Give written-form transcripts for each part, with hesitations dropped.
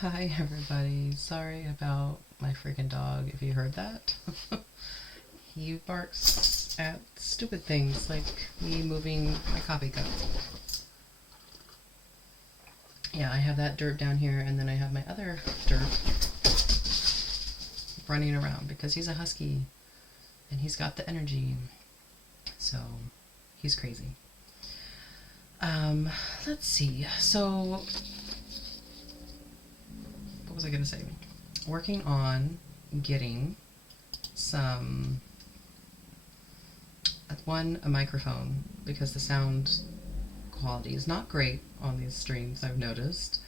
Hi everybody. Sorry about my freaking dog if you heard that. He barks at stupid things like me moving my coffee cup. Yeah, I have that dirt down here and then I have my other dirt running around because he's a husky and he's got the energy. So he's crazy. Um, let's see. So what was I going to say? Working on getting some a microphone because the sound quality is not great on these streams, I've noticed.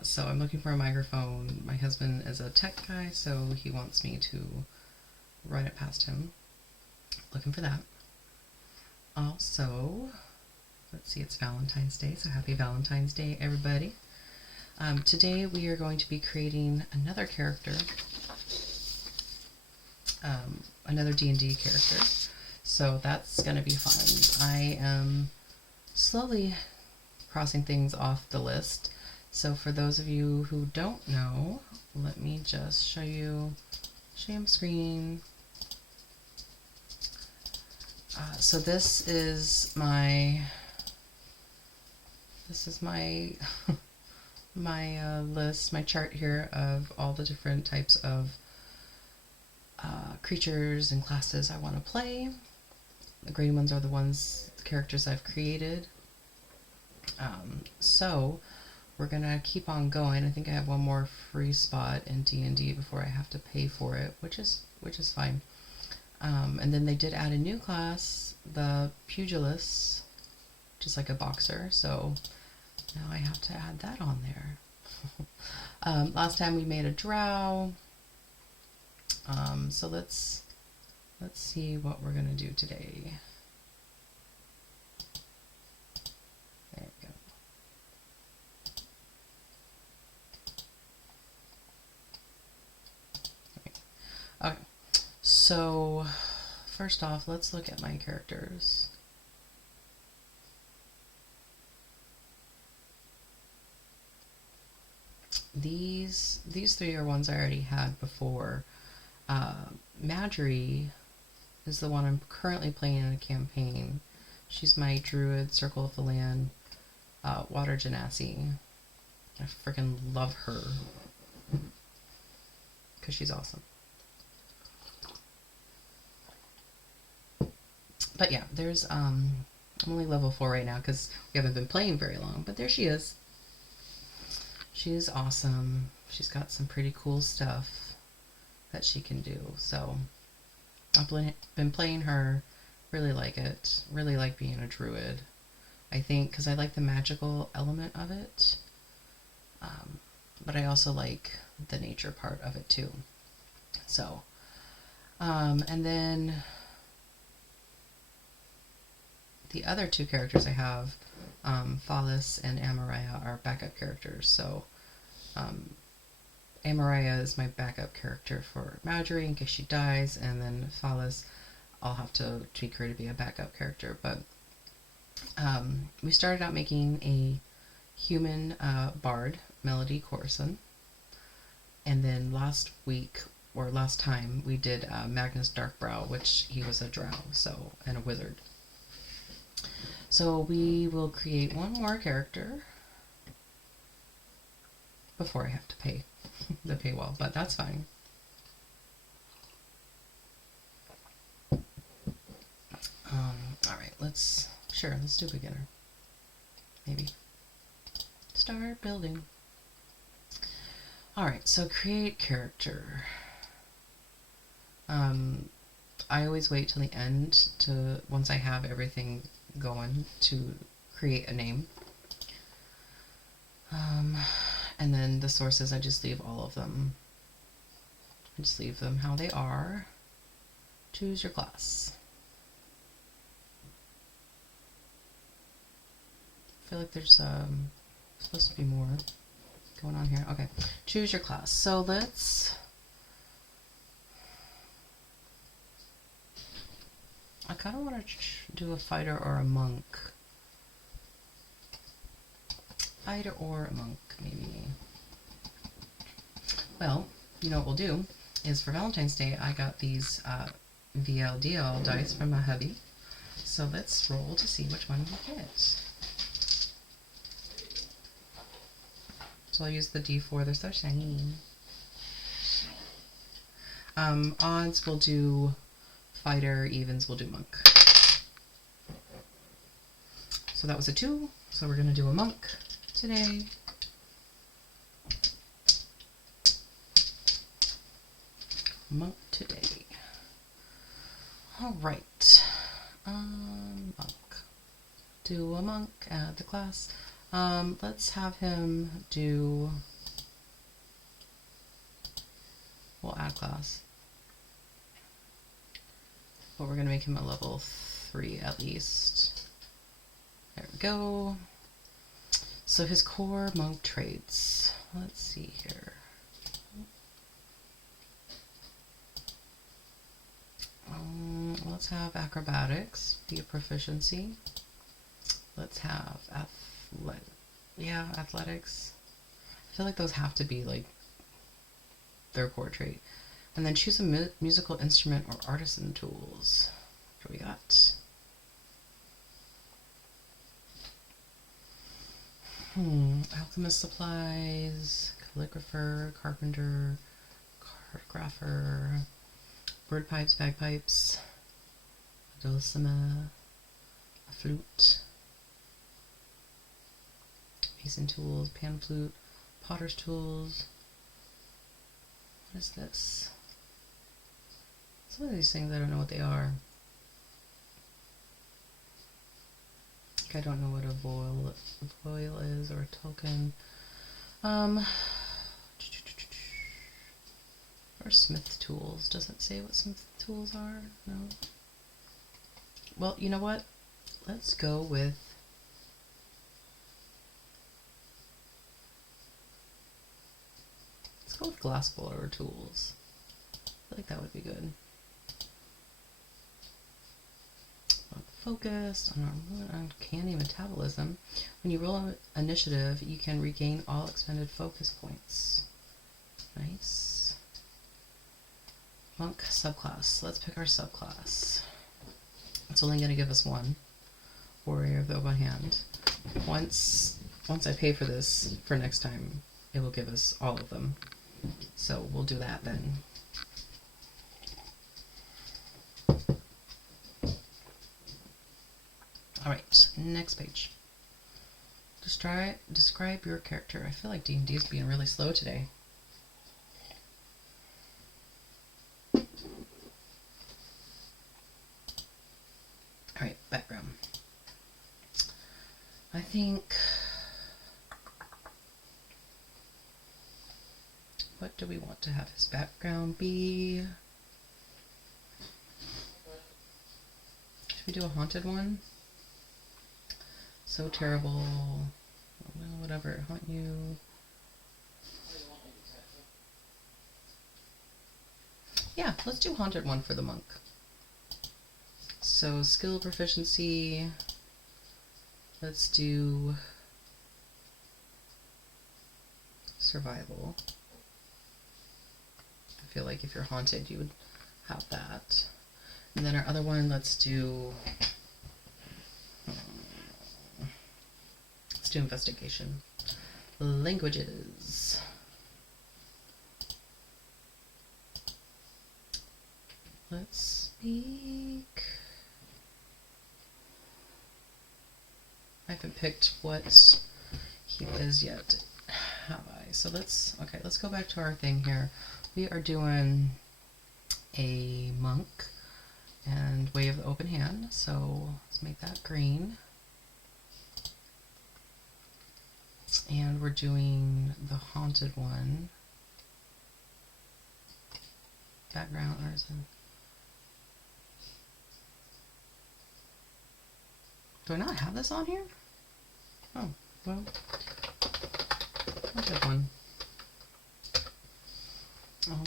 So I'm looking for a microphone. My husband is a tech guy, so he wants me to run it past him. Looking for that. Also, let's see, it's Valentine's Day, so happy Valentine's Day, everybody. Today we are going to be creating another character, another D&D character. So that's going to be fun. I am slowly crossing things off the list. So for those of you who don't know, let me just show you my screen. So this is my my list, my chart here of all the different types of creatures and classes I want to play. The green ones are the characters I've created. So we're gonna keep on going. I think I have one more free spot in D&D before I have to pay for it, which is fine. And then they did add a new class, the pugilist, which is like a boxer. So now I have to add that on there. Last time we made a drow. So let's see what we're gonna do today. There we go. Okay, so first off, let's look at my characters. These three are ones I already had before. Madry is the one I'm currently playing in a campaign. She's my druid, Circle of the Land, water genasi. I freaking love her because she's awesome. But yeah, there's I'm only level 4 right now because we haven't been playing very long, but there she is. She is awesome. She's got some pretty cool stuff that she can do. So I've been playing her, really like it, really like being a druid. I think because I like the magical element of it, but I also like the nature part of it too. So, and then the other two characters I have, Phallus and Amariah, are backup characters. So Amariah is my backup character for Madry in case she dies, and then Phallus, I'll have to tweak her to be a backup character. But we started out making a human bard, Melody Corson, and then last time we did Magnus Darkbrow, which he was a drow, so, and a wizard. So we will create one more character before I have to pay the paywall, but that's fine. Alright, let's do beginner. Maybe. Start building. Alright, so create character. I always wait till the end once I have everything going to create a name. And then the sources, I just leave all of them. I just leave them how they are. Choose your class. I feel like there's supposed to be more going on here. Okay, choose your class. So I kind of want to do a fighter or a monk. Fighter or a monk, maybe. Well, you know what we'll do is for Valentine's Day, I got these VLDL dice from my hubby. So let's roll to see which one we get. So I'll use the D4. They're so shiny. Odds we'll do fighter, evens we'll do monk. So that was a 2. So we're going to do a monk today. Monk today. All right. Monk. Do a monk, add the class. Let's have him do... We'll add class. But we're going to make him a level 3 at least. There we go. So his core monk traits. Let's see here. Let's have acrobatics be a proficiency. Let's have athletics. I feel like those have to be like their core trait. And then choose a musical instrument or artisan tools. What do we got? Alchemist supplies, calligrapher, carpenter, cartographer, bird pipes, bagpipes, a dulcimer, a flute, mason tools, pan flute, potter's tools. What is this? Some of these things I don't know what they are. I don't know what a voil is or a token. Or smith tools. Doesn't say what smith tools are. No. Well, you know what? Let's go with glass blower tools. I feel like that would be good. Focus on uncanny metabolism. When you roll initiative, you can regain all expended focus points. Nice. Monk subclass. Let's pick our subclass. It's only going to give us one. Warrior of the Open Hand. Once I pay for this for next time, it will give us all of them. So we'll do that then. Alright, next page. Describe your character. I feel like D&D is being really slow today. Alright, background. I think... What do we want to have his background be? Should we do a haunted one? So terrible. Well, whatever. Haunt you. Yeah, let's do haunted one for the monk. So skill proficiency. Let's do survival. I feel like if you're haunted, you would have that. And then our other one, let's do investigation. Languages. Let's speak. I haven't picked what he is yet, have I? So let's go back to our thing here. We are doing a monk and Way of the Open Hand. So let's make that green. And we're doing the haunted one. Background artisan. Do I not have this on here? Oh, well. Haunted one.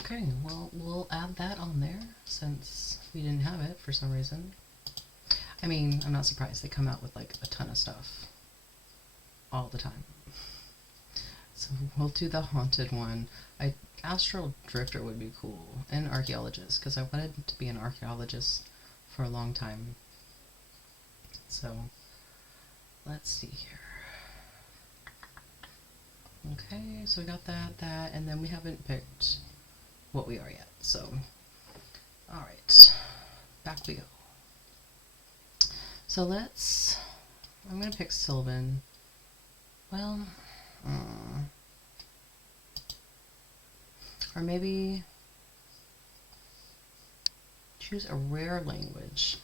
Okay, well, we'll add that on there since we didn't have it for some reason. I mean, I'm not surprised. They come out with like a ton of stuff all the time. So So we'll do the haunted one. Astral drifter would be cool, and archaeologist, because I wanted to be an archaeologist for a long time. So let's see here. Okay, so we got that, and then we haven't picked what we are yet. So, all right, back we go. So I'm gonna pick Sylvan. Well, or maybe choose a rare language.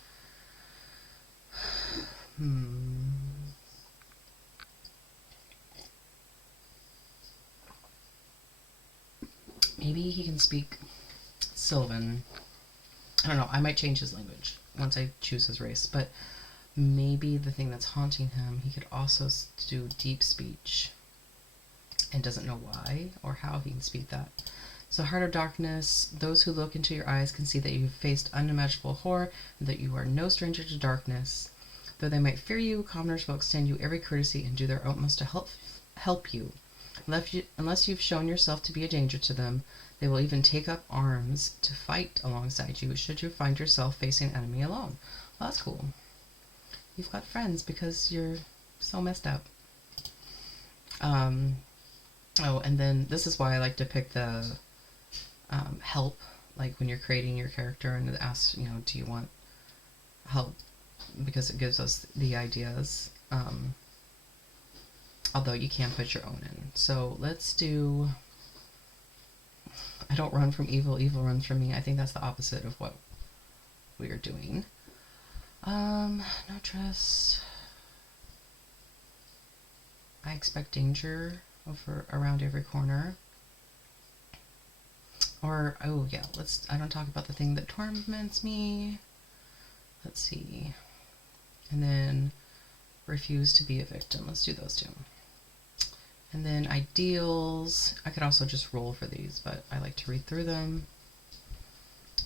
Maybe he can speak Sylvan. I don't know, I might change his language once I choose his race, but maybe the thing that's haunting him, he could also do deep speech and doesn't know why or how he can speak that. So, Heart of Darkness, those who look into your eyes can see that you've faced unimaginable horror and that you are no stranger to darkness. Though they might fear you, commoners will extend you every courtesy and do their utmost to help you. Unless you've shown yourself to be a danger to them, they will even take up arms to fight alongside you should you find yourself facing an enemy alone. Well, that's cool. You've got friends because you're so messed up. Oh, and then this is why I like to pick the help, like when you're creating your character and it asks, do you want help? Because it gives us the ideas. Although you can put your own in. So let's do... I don't run from evil, evil runs from me. I think that's the opposite of what we are doing. No trust. I expect danger around every corner. Or, oh yeah, I don't talk about the thing that torments me. Let's see. And then refuse to be a victim. Let's do those two. And then ideals. I could also just roll for these, but I like to read through them.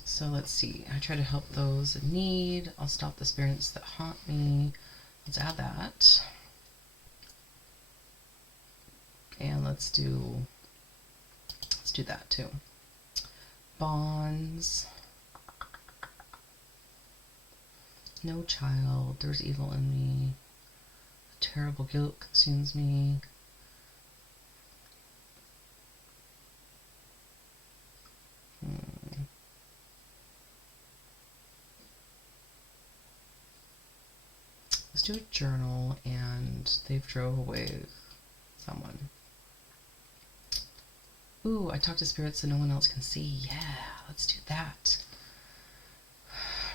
So let's see. I try to help those in need. I'll stop the spirits that haunt me. Let's add that. And let's do that too. Bonds. No child. There's evil in me. Terrible guilt consumes me. Let's do a journal, and they've drove away someone. Ooh, I talk to spirits so no one else can see. Yeah, let's do that.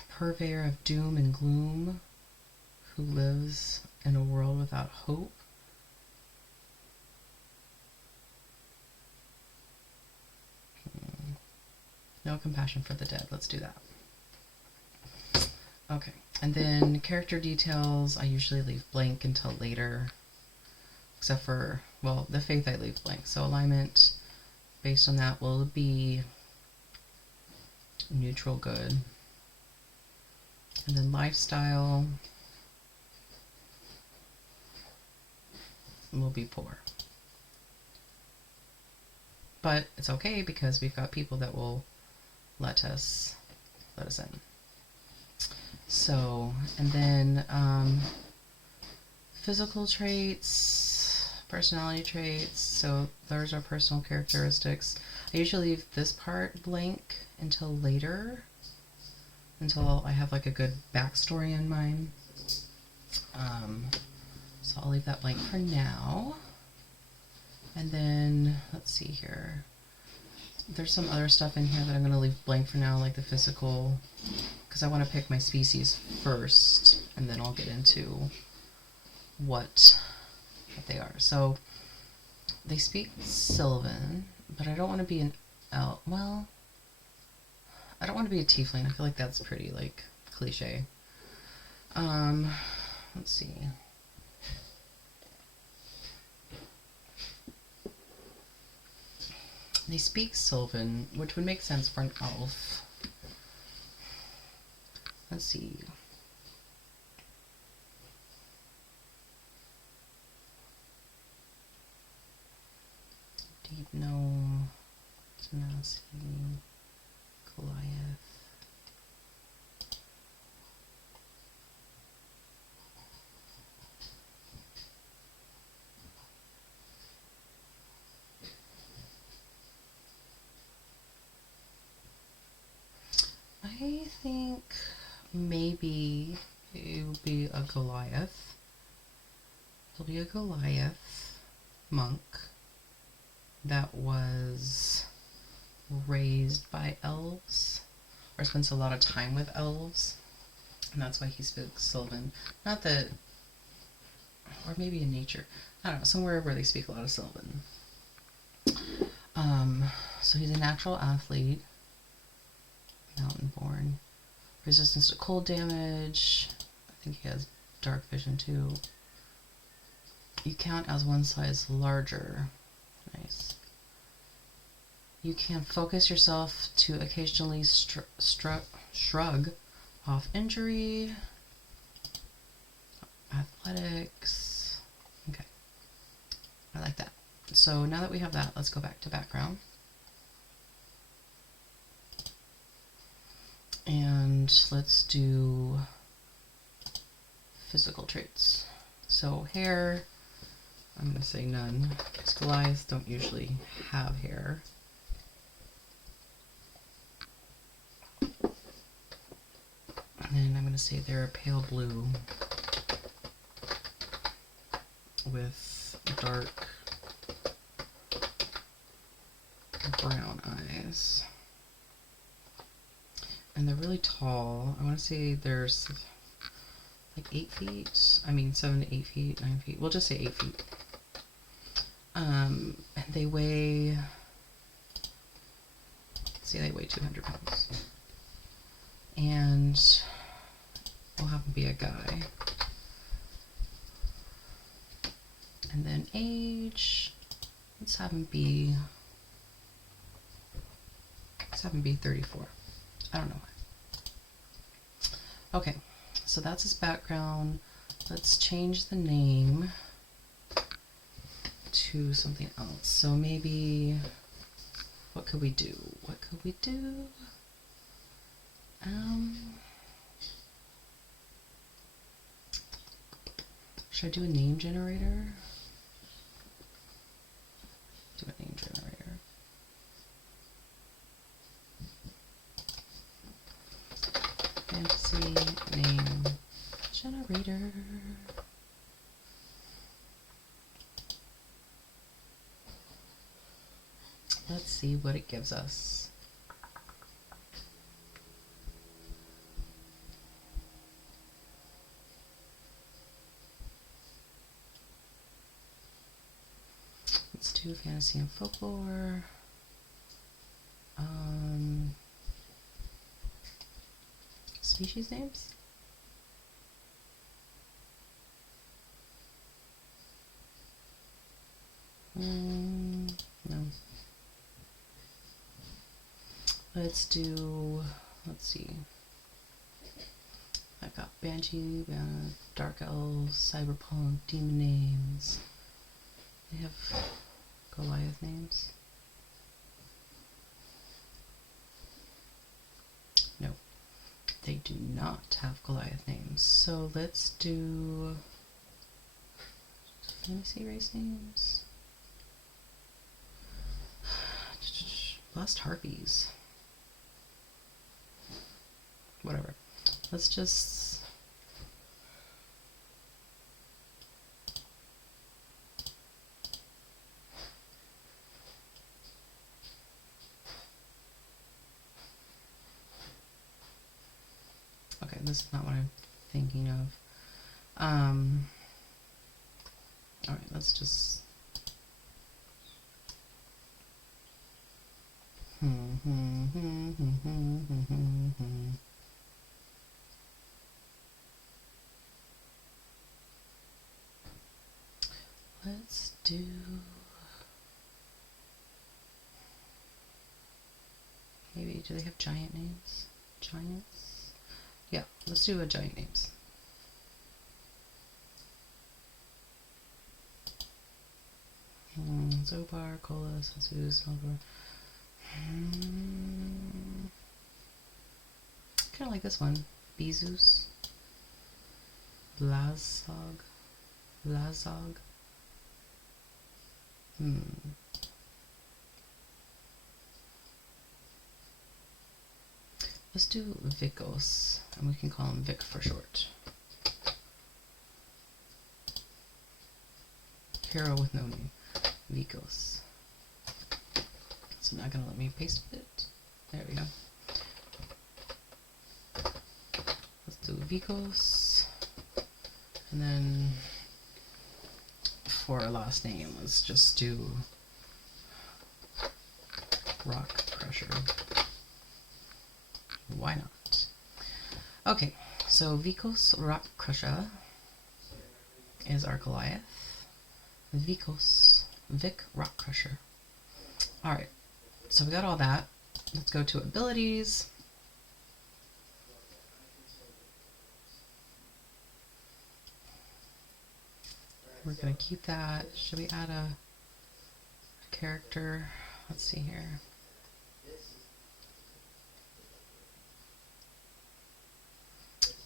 Purveyor of doom and gloom, who lives in a world without hope. No compassion for the dead. Let's do that. Okay, and then character details, I usually leave blank until later. Except for, well, the faith I leave blank. So alignment, based on that, will be neutral good. And then lifestyle will be poor. But it's okay because we've got people that will let us in. So, and then physical traits, personality traits. So those are personal characteristics. I usually leave this part blank until later, until I have like a good backstory in mind. So I'll leave that blank for now. And then, let's see here. There's some other stuff in here that I'm going to leave blank for now, like the physical, because I want to pick my species first, and then I'll get into what they are. So, they speak Sylvan, but I don't want to be an elf. Well, I don't want to be a tiefling. I feel like that's pretty, like, cliche. Let's see. They speak Sylvan, which would make sense for an elf. Let's see. Deep gnome, tenacity, Goliath. I think maybe it will be a Goliath. It'll be a Goliath monk that was raised by elves or spends a lot of time with elves, and that's why he speaks Sylvan. Not that, or maybe in nature. I don't know, somewhere where they speak a lot of Sylvan. So he's a natural athlete, mountain born. Resistance to cold damage. I think he has dark vision too. You count as one size larger. Nice. You can focus yourself to occasionally shrug off injury. Athletics. Okay. I like that. So now that we have that, let's go back to background. And let's do physical traits. So hair, I'm going to say none, because Goliaths don't usually have hair. And then I'm going to say they're pale blue with dark brown eyes. And they're really tall. I want to say there's like 8 feet. I mean 7 to 8 feet, 9 feet. We'll just say 8 feet. And they weigh, let's see, they weigh 200 pounds. And we'll have him be a guy. And then age, let's have him be 34. I don't know why. Okay, so that's his background. Let's change the name to something else. So maybe, what could we do? What could we do? Should I do a name generator? Do a name generator. Fantasy name generator. Let's see what it gives us. Let's do fantasy and folklore. Species names? No. Let's do, let's see. I've got Banshee, Dark Elves, Cyberpunk, Demon names. They have Goliath names. No, they do not have Goliath names. So let's do fantasy race names. Blessed Harpies. Whatever. Let's just okay, this is not what I'm thinking of. Alright, let's just let's do maybe, do they have giant names? Giants? Yeah, let's do a giant names. Zobar, Cola, Sensu, Smelgor. Kind of like this one. Bezus. Blazog. Blazog. Let's do Vikos, and we can call him Vic for short. Hero with no name. Vikos. It's not gonna let me paste it. There we go. Let's do Vikos. And then for our last name, let's just do Rock Crusher. Why not? Okay, so Vikos Rock Crusher is our Goliath. Vikos, Vic Rock Crusher. Alright, so we got all that. Let's go to abilities. We're going to keep that. Should we add a character? Let's see here.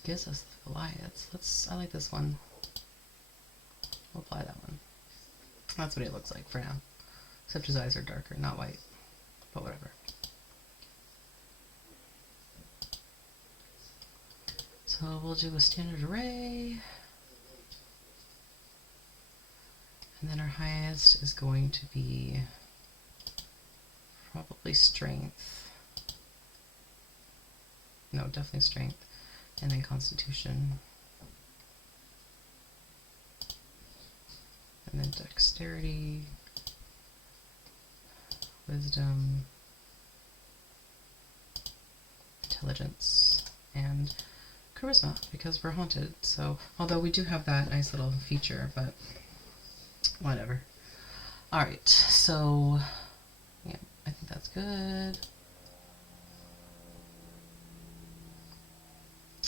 Gives us the Goliaths. I like this one. We'll apply that one. That's what it looks like for now. Except his eyes are darker, not white. But whatever. So we'll do a standard array. And then our highest is going to be probably strength. No, definitely strength. And then constitution. And then dexterity, wisdom, intelligence, and charisma, because we're haunted. So, although we do have that nice little feature, but whatever. Alright, so, yeah, I think that's good.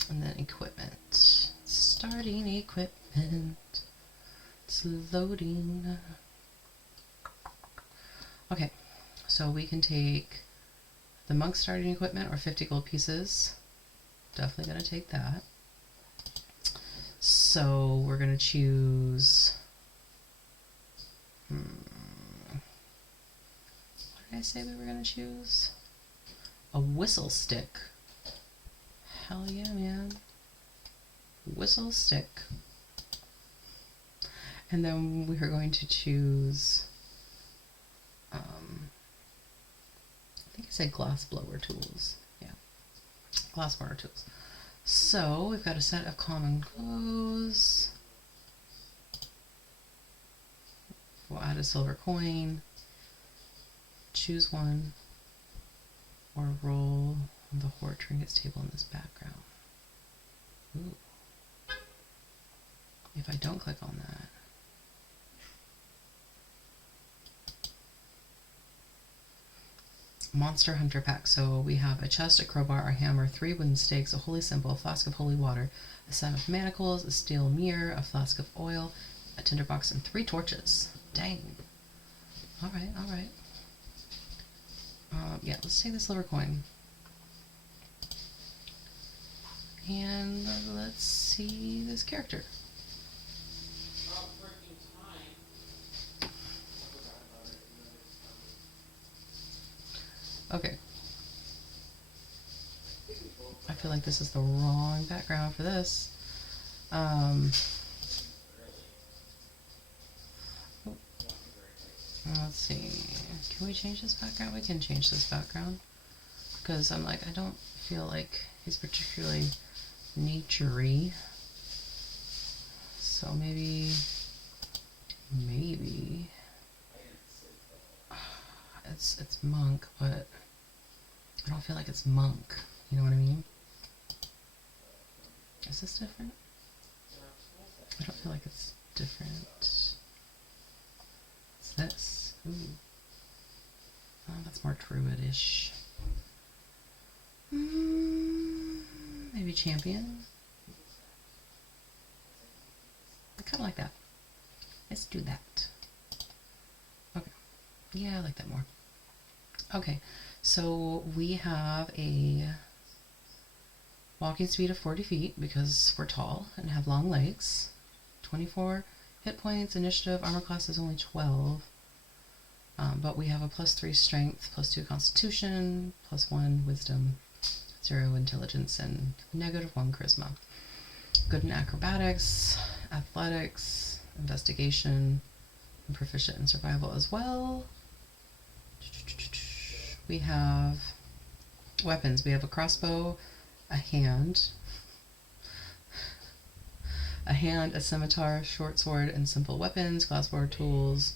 And then equipment. Starting equipment. It's loading. Okay, so we can take the monk starting equipment or 50 gold pieces. Definitely gonna take that. So we're gonna choose. What did I say we were gonna choose? A whistle stick. Hell yeah, man. Whistle stick. And then we are going to choose, I think I said glass blower tools. Yeah, glass blower tools. So we've got a set of common clothes. We'll add a silver coin. Choose one. Or roll on the Horde trinkets table in this background. Ooh. If I don't click on that. Monster Hunter Pack. So we have a chest, a crowbar, a hammer, 3 wooden stakes, a holy symbol, a flask of holy water, a set of manacles, a steel mirror, a flask of oil, a tinderbox, and 3 torches. Dang. Alright, alright. Yeah, let's take the silver coin. And let's see this character. Okay. I feel like this is the wrong background for this. Let's see. Can we change this background? We can change this background. Because I'm like, I don't feel like he's particularly nature-y. So maybe it's monk, but I don't feel like it's monk. You know what I mean? Is this different? I don't feel like it's different. What's this? Ooh. Oh, that's more druid-ish. Maybe champion? I kind of like that. Let's do that. Yeah, I like that more. Okay, so we have a walking speed of 40 feet because we're tall and have long legs. 24 hit points, initiative, armor class is only 12. But we have a +3 strength, +2 constitution, +1 wisdom, 0 intelligence, and -1 charisma. Good in acrobatics, athletics, investigation, and proficient in survival as well. We have weapons. We have a crossbow, a hand, a scimitar, short sword, and simple weapons, classboard tools.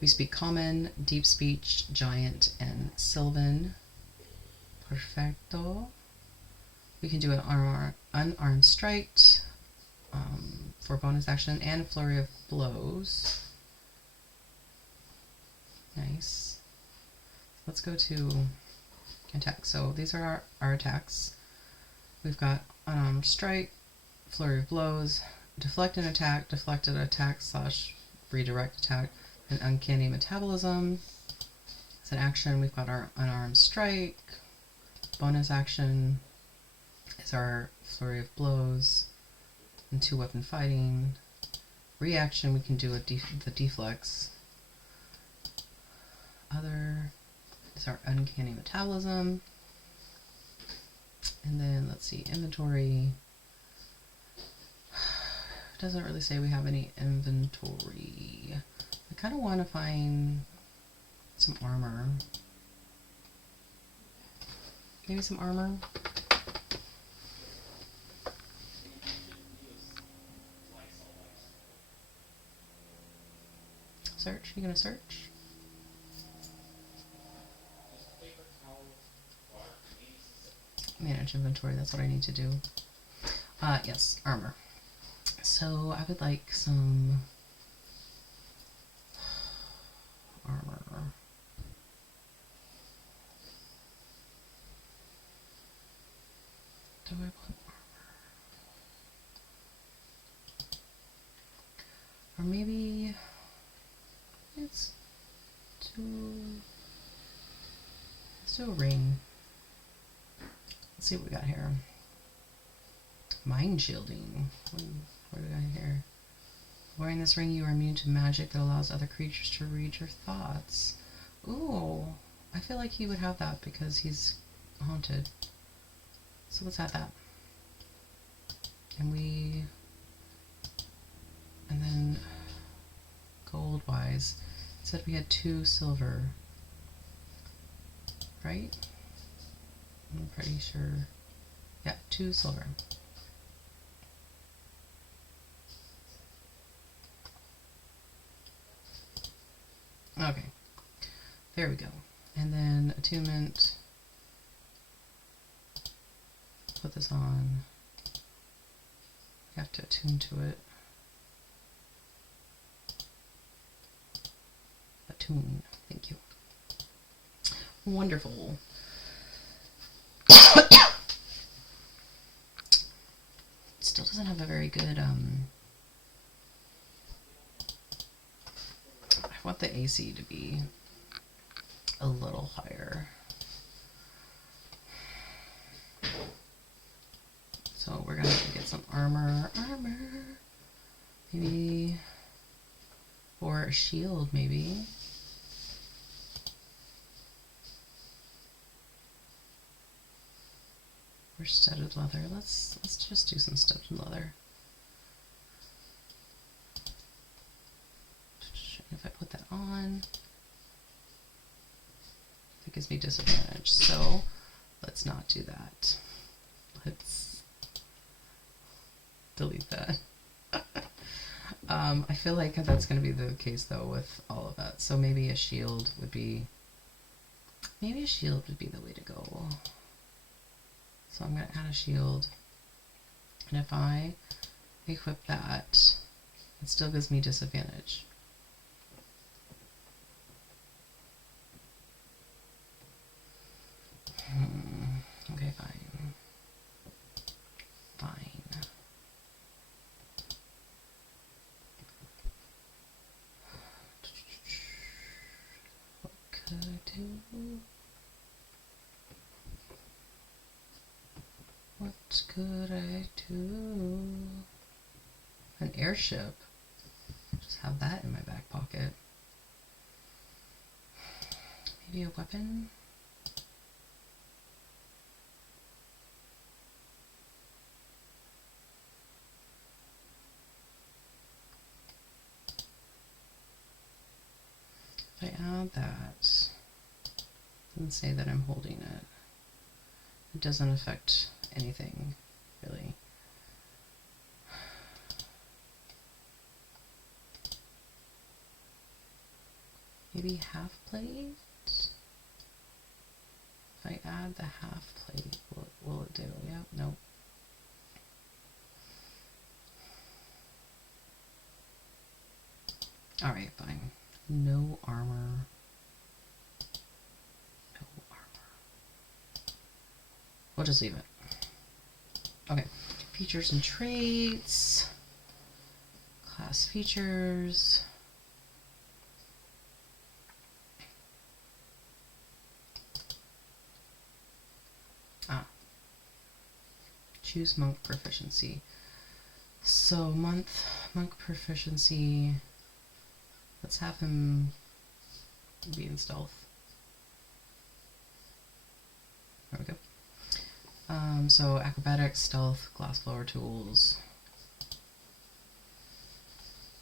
We speak common, deep speech, giant, and sylvan. Perfecto. We can do an unarmed strike for bonus action and a flurry of blows. Nice. Let's go to attack. So these are our attacks. We've got unarmed strike, flurry of blows, deflected attack / redirect attack, and uncanny metabolism. As an action, we've got our unarmed strike. Bonus action is our flurry of blows and 2-weapon fighting. Reaction, we can do the deflex. Other is our uncanny metabolism. And then let's see, inventory. It doesn't really say we have any inventory. I kind of want to find some armor. Maybe some armor. Search? You gonna search? Manage inventory, that's what I need to do. Yes, armor. So I would like some armor. Do I want armor? Or maybe let's do a ring. Let's see what we got here. Mind shielding. What do we got here? Wearing this ring, you are immune to magic that allows other creatures to read your thoughts. Ooh, I feel like he would have that because he's haunted. So let's add that. And then gold wise, it said we had 2 silver, right? I'm pretty sure. Yeah, 2 silver. Okay, there we go. And then attunement. Put this on. You have to attune to it. Attune. Thank you. Wonderful. Still doesn't have a very good, I want the AC to be a little higher. So we're gonna have to get some armor. Maybe, or a shield maybe. Or studded leather. Let's just do some studded leather. If I put that on, it gives me disadvantage. So let's not do that. Let's delete that. I feel like that's going to be the case though with all of that. So maybe a shield would be the way to go. So I'm going to add a shield. And if I equip that, it still gives me disadvantage. Okay, fine. I do? What could I do? An airship. Just have that in my back pocket. Maybe a weapon? If I add that, and say that I'm holding it, it doesn't affect anything, really. Maybe half plate? If I add the half plate, will it do? Yep, nope. Alright, fine. No armor. No armor. We'll just leave it. Okay. Features and traits. Class features. Choose monk proficiency. So monk proficiency. Let's have him be in stealth. There we go. So acrobatics, stealth, glassblower tools.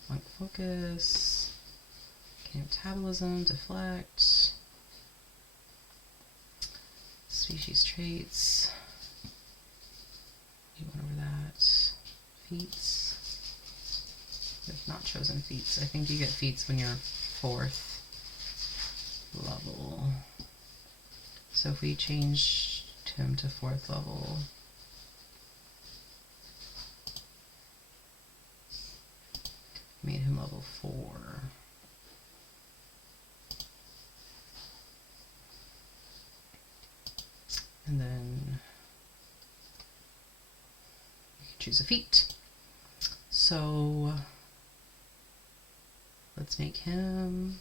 Monk focus. Okay, metabolism, deflect. Species traits. You went over that. Feats. We've not chosen feats. I think you get feats when you're 4th level. So if we changed him to 4th level, made him level 4. And then choose a feat. So let's make him,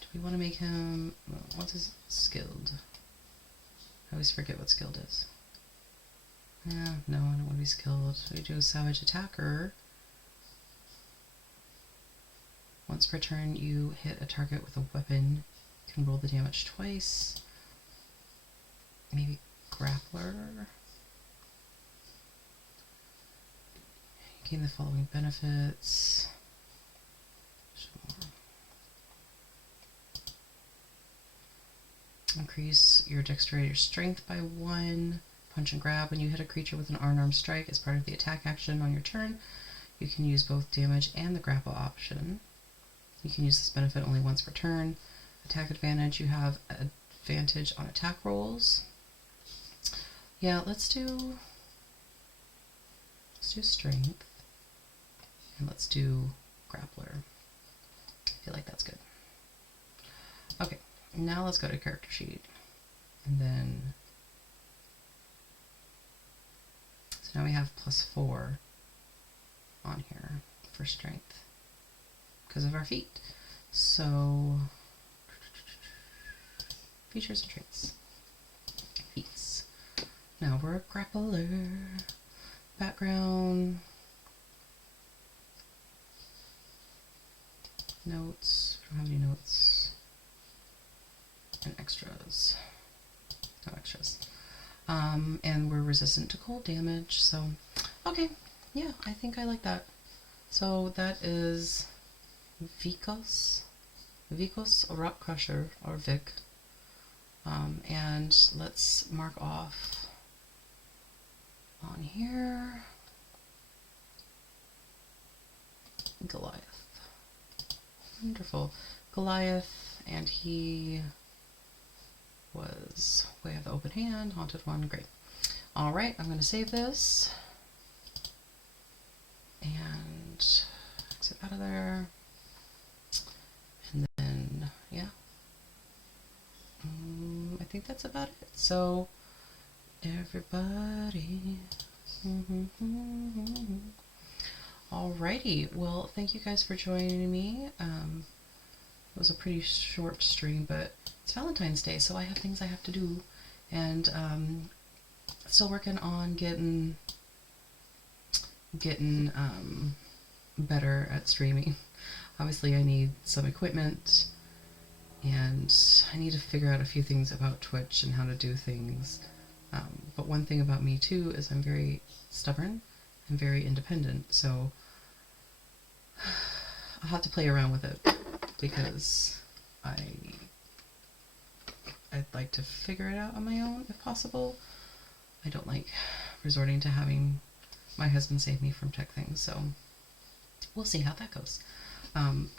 do we want to make him, what's his skilled? I always forget what skilled is. Yeah, no, I don't want to be skilled. We do a savage attacker. Once per turn you hit a target with a weapon, you can roll the damage twice. Maybe grappler. Gain the following benefits. Increase your dexterity or strength by 1. Punch and grab. When you hit a creature with an unarmed strike as part of the attack action on your turn, you can use both damage and the grapple option. You can use this benefit only once per turn. Attack advantage. You have advantage on attack rolls. Yeah, let's do strength. And let's do grappler. I feel like that's good. Okay, now let's go to character sheet. And then, so now we have +4 on here for strength because of our feet. So, features and traits. Feats. Now we're a grappler. Background. Notes. We don't have any notes. And extras. No extras. And we're resistant to cold damage, so okay. Yeah, I think I like that. So that is Vikos. Vikos Rock Crusher, or Vic. And let's mark off on here Goliath. Wonderful. Goliath, and he was Way of the Open Hand, Haunted One. Great. Alright, I'm going to save this and exit out of there. And then, yeah. I think that's about it. So, everybody. Alrighty, well, thank you guys for joining me. was a pretty short stream, but it's Valentine's Day, so I have things I have to do, and still working on getting better at streaming. Obviously, I need some equipment, and I need to figure out a few things about Twitch and how to do things. But one thing about me too is I'm very stubborn and very independent, so I'll have to play around with it because I'd like to figure it out on my own if possible. I don't like resorting to having my husband save me from tech things, so we'll see how that goes.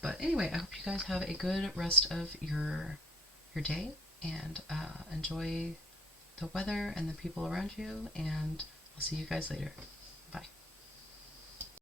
But anyway, I hope you guys have a good rest of your day, and enjoy the weather and the people around you, and I'll see you guys later. Bye.